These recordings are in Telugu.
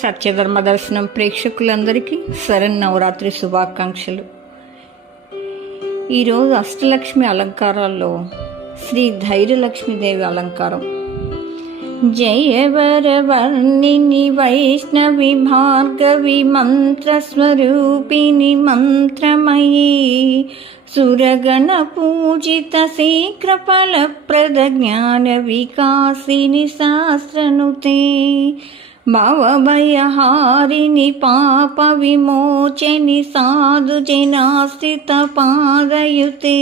సత్యధర్మ దర్శనం ప్రేక్షకులందరికీ శరణ్ నవరాత్రి శుభాకాంక్షలు. ఈరోజు అష్టలక్ష్మి అలంకారాల్లో శ్రీ ధైర్యలక్ష్మీదేవి అలంకారం. జయవరవర్ణిని వైష్ణవి భార్గవి మంత్రస్వరూపిణి మంత్రమయీ సురగణ పూజిత శీఘ్ర ఫలప్రద భవభయహారిణి పాప విమోచని సాధు జనాశ్రిత పాదయుతే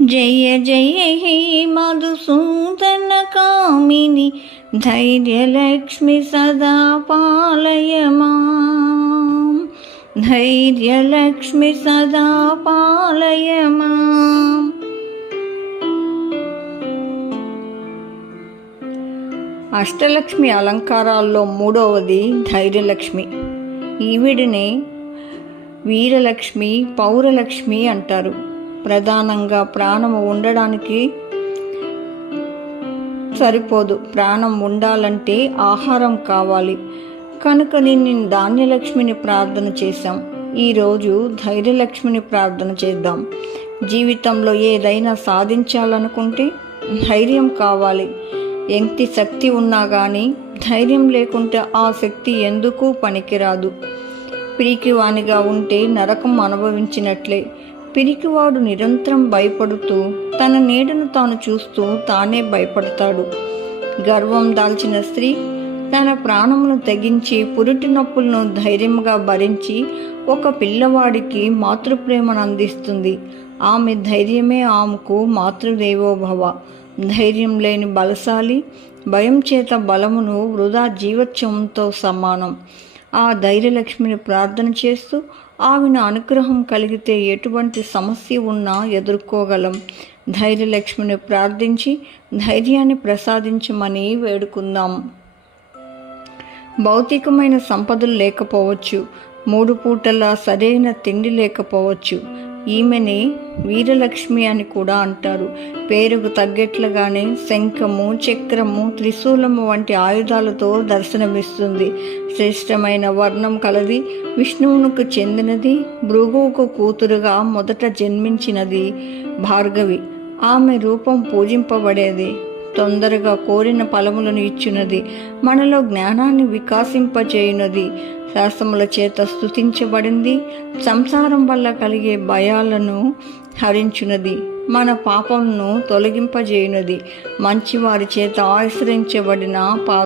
జయ జయ హే మధుసూదన కామిని ధైర్యలక్ష్మి సదా పాలయ మాం ధైర్యలక్ష్మి సదా పాలయ మాం అష్టలక్ష్మి అలంకారాల్లో మూడవది ధైర్యలక్ష్మి. ఈవిడిని వీరలక్ష్మి పౌరలక్ష్మి అంటారు. ప్రధానంగా ప్రాణము ఉండడానికి సరిపోదు. ప్రాణం ఉండాలంటే ఆహారం కావాలి. కనుక నేను ధాన్యలక్ష్మిని ప్రార్థన చేశాం. ఈరోజు ధైర్యలక్ష్మిని ప్రార్థన చేద్దాం. జీవితంలో ఏదైనా సాధించాలనుకుంటే ధైర్యం కావాలి. ఎంత శక్తి ఉన్నా కానీ ధైర్యం లేకుంటే ఆ శక్తి ఎందుకు పనికిరాదు. పిరికివానిగా ఉంటే నరకం అనుభవించినట్లే. పిరికివాడు నిరంతరం భయపడుతూ తన నీడను తాను చూస్తూ తానే భయపడతాడు. గర్వం దాల్చిన స్త్రీ తన ప్రాణమును తెగించి పురుటి నొప్పులను ధైర్యంగా భరించి ఒక పిల్లవాడికి మాతృప్రేమను అందిస్తుంది. ఆమె ధైర్యమే ఆమెకు మాతృదేవోభవ. ధైర్యం లేని బలశాలి భయం చేత బలమును వృధా జీవోత్సవంతో సమానం. ఆ ధైర్యలక్ష్మిని ప్రార్థన చేస్తూ ఆమెను అనుగ్రహం కలిగితే ఎటువంటి సమస్య ఉన్నా ఎదుర్కోగలం. ధైర్యలక్ష్మిని ప్రార్థించి ధైర్యాన్ని ప్రసాదించమని వేడుకుందాం. భౌతికమైన సంపదలు లేకపోవచ్చు. మూడు పూటల సరైన తిండి లేకపోవచ్చు. ఈమెని వీరలక్ష్మి అని కూడా అంటారు. పేరుకు తగ్గట్లుగానే శంఖము చక్రము త్రిశూలము వంటి ఆయుధాలతో దర్శనమిస్తుంది. శ్రేష్టమైన వర్ణం కలది విష్ణువునికి చెందినది భృగువుకు కూతురుగా మొదట జన్మించినది భార్గవి. ఆమె రూపం పూజింపబడేది తొందరగా కోరిన ఫలములను ఇచ్చున్నది మనలో జ్ఞానాన్ని వికాసింపచేయునది. శాస్త్రముల చేత స్థుతించబడింది సంసారం వల్ల కలిగే భయాలను హరించున్నది మన పాపమును తొలగింపజేయునది. మంచివారి చేత ఆశ్రయించబడిన పా